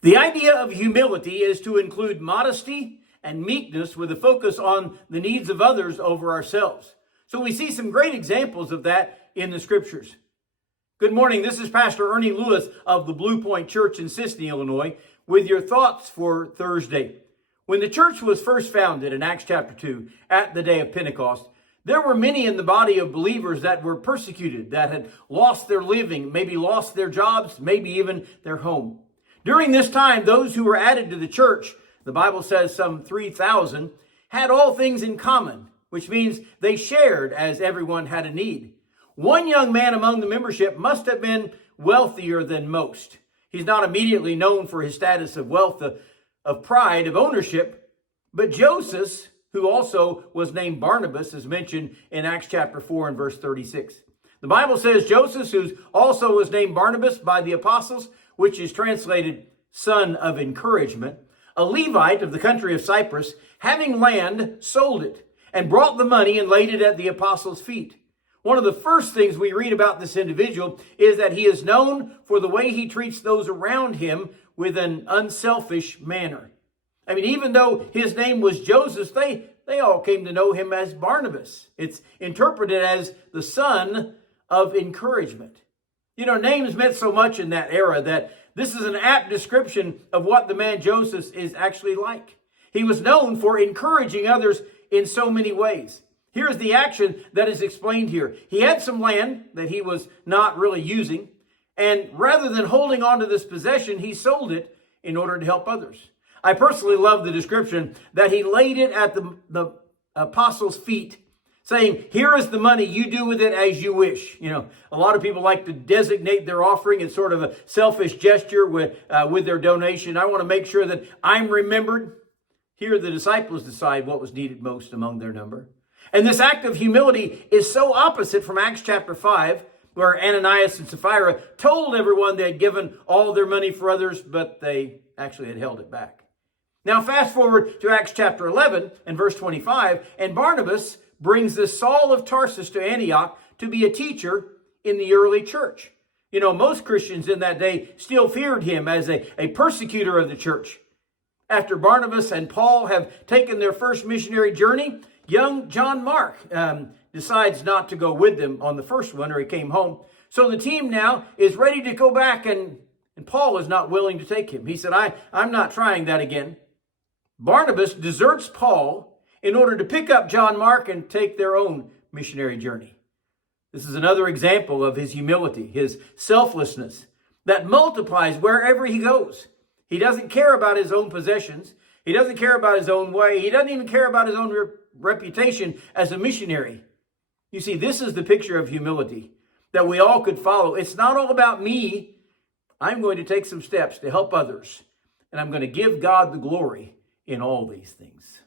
The idea of humility is to include modesty and meekness with a focus on the needs of others over ourselves. So we see some great examples of that in the scriptures. Good morning. This is Pastor Ernie Lewis of the Blue Point Church in Sisney, Illinois, with your thoughts for Thursday. When the church was first founded in Acts chapter 2 at the day of Pentecost, there were many in the body of believers that were persecuted, that had lost their living, maybe lost their jobs, maybe even their home. During this time, those who were added to the church, the Bible says some 3,000, had all things in common, which means they shared as everyone had a need. One young man among the membership must have been wealthier than most. He's not immediately known for his status of wealth, of pride, of ownership, but Joseph, who also was named Barnabas, is mentioned in Acts chapter 4 and verse 36. The Bible says Joseph, who also was named Barnabas by the apostles, which is translated son of encouragement, a Levite of the country of Cyprus, having land, sold it and brought the money and laid it at the apostles' feet. One of the first things we read about this individual is that he is known for the way he treats those around him with an unselfish manner. I mean, even though his name was Joseph, they all came to know him as Barnabas. It's interpreted as the son of encouragement. You know, names meant so much in that era that this is an apt description of what the man Joseph is actually like. He was known for encouraging others in so many ways. Here's the action that is explained here. He had some land that he was not really using, and rather than holding on to this possession, he sold it in order to help others. I personally love the description that he laid it at the apostles' feet, saying, here is the money, you do with it as you wish. You know, a lot of people like to designate their offering as sort of a selfish gesture with their donation. I want to make sure that I'm remembered. Here the disciples decide what was needed most among their number. And this act of humility is so opposite from Acts chapter 5, where Ananias and Sapphira told everyone they had given all their money for others, but they actually had held it back. Now fast forward to Acts chapter 11 and verse 25, and Barnabas brings this Saul of Tarsus to Antioch to be a teacher in the early church. You know, most Christians in that day still feared him as a persecutor of the church. After Barnabas and Paul have taken their first missionary journey, young John Mark decides not to go with them on the first one, or he came home. So the team now is ready to go back, and Paul is not willing to take him. He said, I'm not trying that again. Barnabas deserts Paul in order to pick up John Mark and take their own missionary journey. This is another example of his humility, his selflessness that multiplies wherever he goes. He doesn't care about his own possessions. He doesn't care about his own way. He doesn't even care about his own reputation as a missionary. You see, this is the picture of humility that we all could follow. It's not all about me. I'm going to take some steps to help others, and I'm going to give God the glory in all these things.